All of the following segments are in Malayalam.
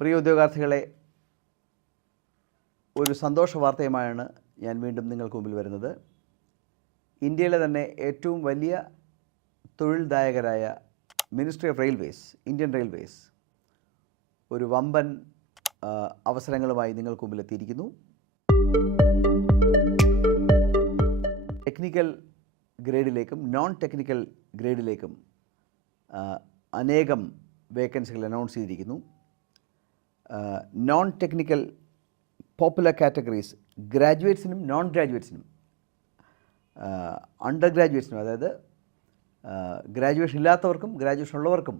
പ്രിയ ഉദ്യോഗാർത്ഥികളെ, ഒരു സന്തോഷ വാർത്തയുമായാണ് ഞാൻ വീണ്ടും നിങ്ങൾക്ക് മുമ്പിൽ വരുന്നത്. ഇന്ത്യയിലെ തന്നെ ഏറ്റവും വലിയ തൊഴിൽദായകരായ ministry of railways, Indian railways, ഒരു വമ്പൻ അവസരങ്ങളുമായി നിങ്ങൾക്ക് മുമ്പിൽ എത്തിയിരിക്കുന്നു. ടെക്നിക്കൽ ഗ്രേഡിലേക്കും നോൺ ടെക്നിക്കൽ ഗ്രേഡിലേക്കും അനേകം വേക്കൻസികൾ അനൗൺസ് ചെയ്തിരിക്കുന്നു. നോൺ ടെക്നിക്കൽ പോപ്പുലർ കാറ്റഗറീസ് ഗ്രാജുവേറ്റ്സിനും നോൺ ഗ്രാജുവേറ്റ്സിനും അണ്ടർ ഗ്രാജുവേറ്റ്സിനും, അതായത് ഗ്രാജുവേഷൻ ഇല്ലാത്തവർക്കും ഗ്രാജുവേഷൻ ഉള്ളവർക്കും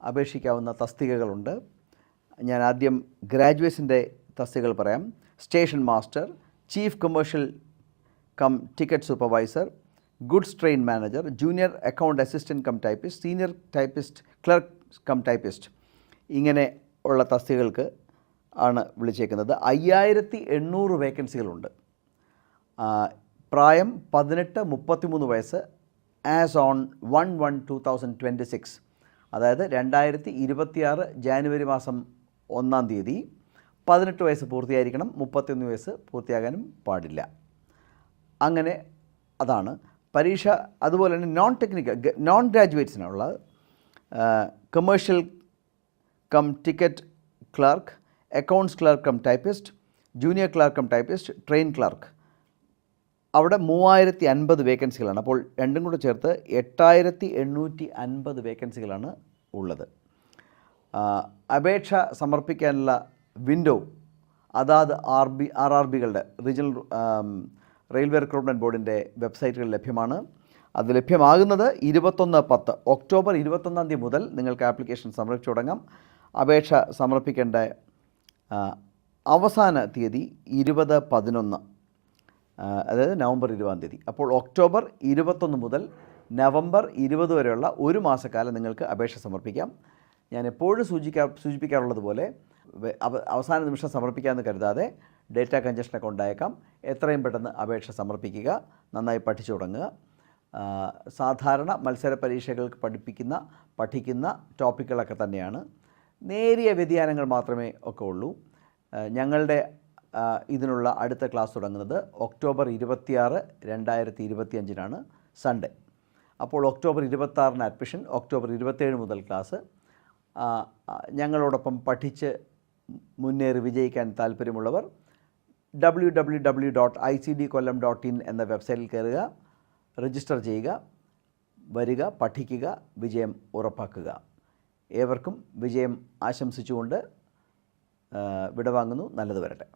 അപേക്ഷിക്കാവുന്ന തസ്തികകളുണ്ട്. ഞാൻ ആദ്യം ഗ്രാജുവേറ്റ്സിൻ്റെ തസ്തികകൾ പറയാം. Station master, chief commercial cum ticket supervisor, goods train manager, junior account assistant cum typist, senior typist, clerk cum typist, ഇങ്ങനെ ഉള്ള തസ്തികകൾക്ക് ആണ് വിളിച്ചേക്കുന്നത്. 5800 വേക്കൻസികളുണ്ട്. പ്രായം 18-33 വയസ്സ്. ആസ് ഓൺ 1/1/2026, അതായത് 2026 ജാനുവരി മാസം 1-ാം തീയതി 18 വയസ്സ് പൂർത്തിയായിരിക്കണം. 31 വയസ്സ് പൂർത്തിയാകാനും പാടില്ല. അങ്ങനെ അതാണ് പരീക്ഷ. അതുപോലെ തന്നെ നോൺ ഗ്രാജുവേറ്റ്സിനുള്ള commercial cum ticket clerk, accounts clerk cum typist, junior clerk cum typist, train clerk, അവിടെ 3050 വേക്കൻസികളാണ്. അപ്പോൾ രണ്ടും കൂടെ ചേർത്ത് 8850 വേക്കൻസികളാണ് ഉള്ളത്. അപേക്ഷ സമർപ്പിക്കാനുള്ള വിൻഡോ അതാത് RRBകളുടെ റീജിയണൽ റെയിൽവേ റിക്രൂട്ട്മെൻറ്റ് ബോർഡിൻ്റെ വെബ്സൈറ്റുകളിൽ ലഭ്യമാണ്. അത് ലഭ്യമാകുന്നത് 21/10 ഒക്ടോബർ 21-ാം തീയതി മുതൽ നിങ്ങൾക്ക് ആപ്ലിക്കേഷൻ സമർപ്പിച്ചു തുടങ്ങാം. അപേക്ഷ സമർപ്പിക്കേണ്ട അവസാന തീയതി 20/11, അതായത് നവംബർ 20-ാം തീയതി. അപ്പോൾ ഒക്ടോബർ 21 മുതൽ നവംബർ 20 വരെയുള്ള ഒരു മാസക്കാലം നിങ്ങൾക്ക് അപേക്ഷ സമർപ്പിക്കാം. ഞാൻ എപ്പോഴും സൂചിപ്പിക്കാറുള്ളത് പോലെ അവസാന നിമിഷം സമർപ്പിക്കാമെന്ന് കരുതാതെ ഡേറ്റ കഞ്ചക്ഷനൊക്കെ ഉണ്ടായേക്കാം. എത്രയും പെട്ടെന്ന് അപേക്ഷ സമർപ്പിക്കുക. നന്നായി പഠിച്ചു തുടങ്ങുക. സാധാരണ മത്സര പരീക്ഷകൾക്ക് പഠിക്കുന്ന ടോപ്പിക്കുകളൊക്കെ തന്നെയാണ്. നേരിയ വ്യതിയാനങ്ങൾ മാത്രമേ ഒക്കെ ഉള്ളൂ. ഞങ്ങളുടെ ഇതിനുള്ള അടുത്ത ക്ലാസ് തുടങ്ങുന്നത് ഒക്ടോബർ 26, 2025 സൺഡേ. അപ്പോൾ ഒക്ടോബർ 26 അഡ്മിഷൻ, ഒക്ടോബർ 27 മുതൽ ക്ലാസ്. ഞങ്ങളോടൊപ്പം പഠിച്ച് മുന്നേറി വിജയിക്കാൻ താല്പര്യമുള്ളവർ www.icdkollam.in എന്ന വെബ്സൈറ്റിൽ കയറുക, രജിസ്റ്റർ ചെയ്യുക, വരിക, പഠിക്കുക, വിജയം ഉറപ്പാക്കുക. ഏവർക്കും വിജയം ആശംസിച്ചുകൊണ്ട് വിടവാങ്ങുന്നു. നല്ലത് വരട്ടെ.